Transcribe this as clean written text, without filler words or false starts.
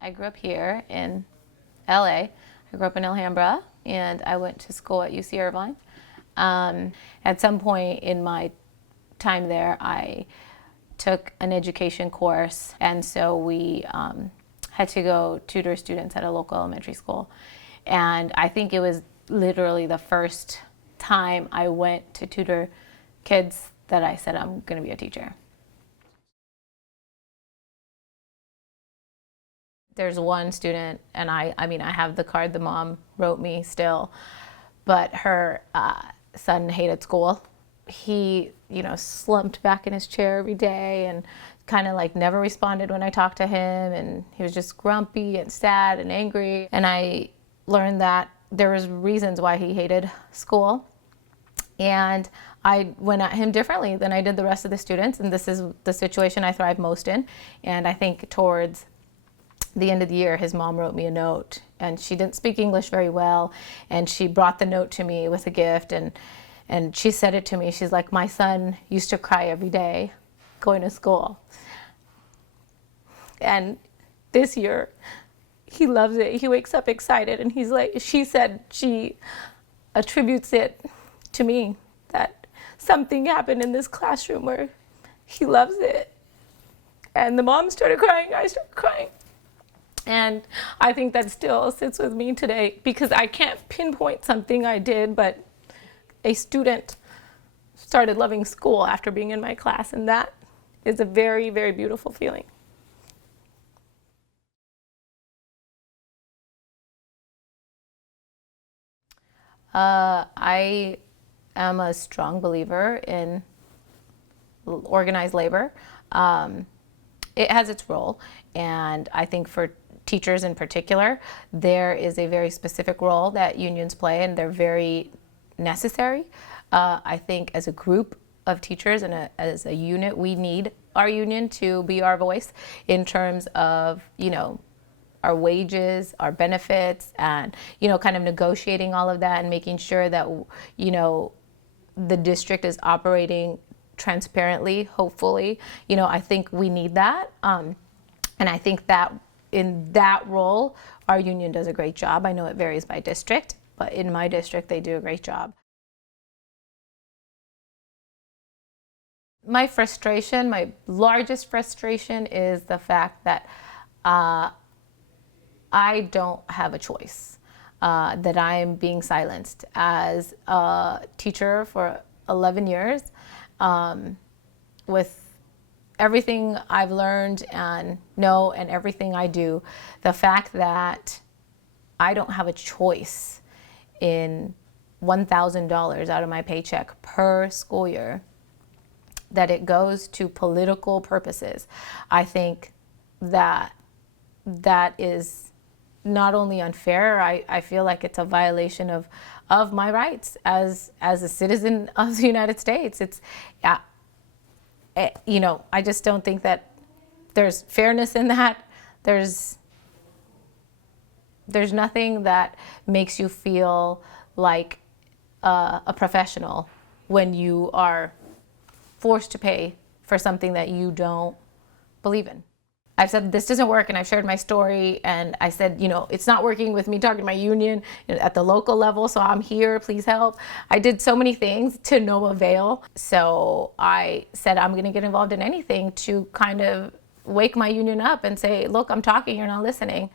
I grew up here in LA. I grew up in Alhambra and I went to school at UC Irvine. At some point in my time there, I took an education course, and so we had to go tutor students at a local elementary school. And I think it was literally the first time I went to tutor kids that I said, I'm going to be a teacher. There's one student, and I mean, I have the card the mom wrote me still, but her son hated school. He, slumped back in his chair every day and kind of like never responded when I talked to him, and he was just grumpy and sad and angry. And I learned that there was reasons why he hated school. And I went at him differently than I did the rest of the students, and this is the situation I thrive most in. And I think towards the end of the year, his mom wrote me a note, and she didn't speak English very well, and she brought the note to me with a gift, and she said it to me. She's like, my son used to cry every day going to school, and this year he loves it. He wakes up excited, and he's like, she said she attributes it to me, that something happened in this classroom where he loves it. And the mom started crying, I started crying. And I think that still sits with me today, because I can't pinpoint something I did, but a student started loving school after being in my class, and that is a very, very beautiful feeling. I am a strong believer in organized labor. It has its role, and I think for teachers in particular, there is a very specific role that unions play, and they're very necessary. I think as a group of teachers and as a unit, we need our union to be our voice in terms of, our wages, our benefits, and, kind of negotiating all of that and making sure that, the district is operating transparently, hopefully. I think we need that. And I think that in that role, our union does a great job. I know it varies by district, but in my district, they do a great job. My frustration, my largest frustration, is the fact that I don't have a choice, that I am being silenced. As a teacher for 11 years, with everything I've learned and know and everything I do, the fact that I don't have a choice in $1,000 out of my paycheck per school year, that it goes to political purposes, I think that is not only unfair, I feel like it's a violation of my rights as a citizen of the United States. It's, I just don't think that there's fairness in that. There's nothing that makes you feel like a professional when you are forced to pay for something that you don't believe in. I've said this doesn't work, and I've shared my story, and I said, it's not working with me talking to my union at the local level, so I'm here, please help. I did so many things to no avail. So I said, I'm gonna get involved in anything to kind of wake my union up and say, look, I'm talking, you're not listening.